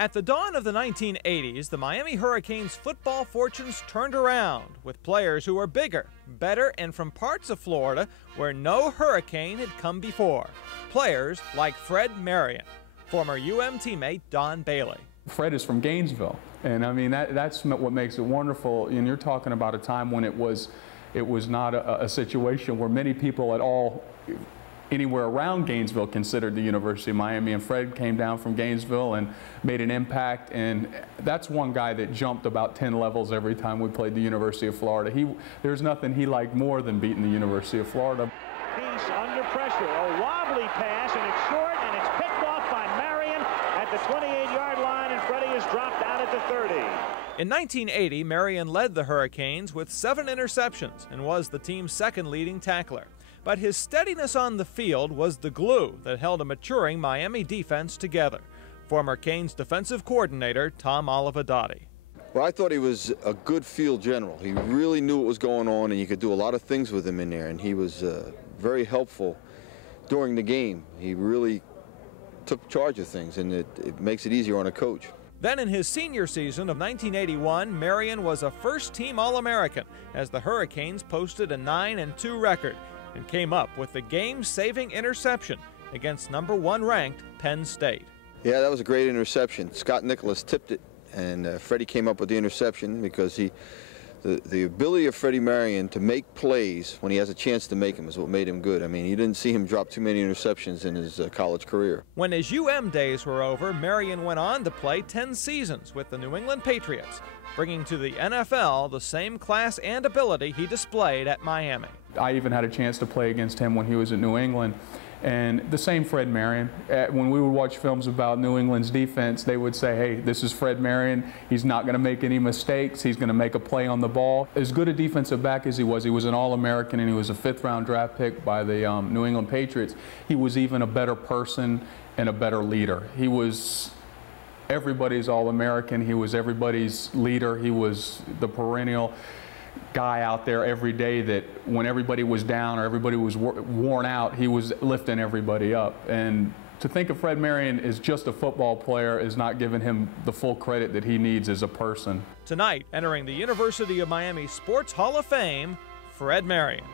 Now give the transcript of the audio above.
At the dawn of the 1980s, the Miami Hurricanes' football fortunes turned around with players who were bigger, better, and from parts of Florida where no Hurricane had come before. Players like Fred Marion, former teammate Don Bailey. Fred is from Gainesville, and I mean that's what makes it wonderful. And you're talking about a time when it was not a situation where many people at all anywhere around Gainesville considered the University of Miami, and Fred came down from Gainesville and made an impact, and that's one guy that jumped about 10 levels every time we played the University of Florida. There's nothing he liked more than beating the University of Florida. He's under pressure, a wobbly pass, and it's short, and it's picked off by Marion at the 28-yard line, and Freddie is dropped out at the 30. In 1980, Marion led the Hurricanes with 7 interceptions and was the team's second leading tackler. But his steadiness on the field was the glue that held a maturing Miami defense together. Former Canes defensive coordinator Tom Olivadotti. Well, I thought he was a good field general. He really knew what was going on, and you could do a lot of things with him in there, and he was very helpful during the game. He really took charge of things, and it makes it easier on a coach. Then in his senior season of 1981, Marion was a first-team All-American as the Hurricanes posted a 9-2 record and came up with the game-saving interception against number 1 ranked Penn State. Yeah, that was a great interception. Scott Nicholas tipped it, and Freddie came up with the interception because the ability of Freddie Marion to make plays when he has a chance to make them is what made him good. I mean, you didn't see him drop too many interceptions in his college career. When his days were over, Marion went on to play 10 seasons with the New England Patriots, bringing to the NFL the same class and ability he displayed at Miami. I even had a chance to play against him when he was at New England. And the same Fred Marion. When we would watch films about New England's defense, they would say, hey, this is Fred Marion. He's not going to make any mistakes. He's going to make a play on the ball. As good a defensive back as he was an All-American, and he was a 5th-round draft pick by the New England Patriots. He was even a better person and a better leader. He was everybody's All-American. He was everybody's leader. He was the perennial guy out there every day that when everybody was down or everybody was worn out, he was lifting everybody up. And to think of Fred Marion as just a football player is not giving him the full credit that he needs as a person. Tonight, entering the University of Miami Sports Hall of Fame, Fred Marion.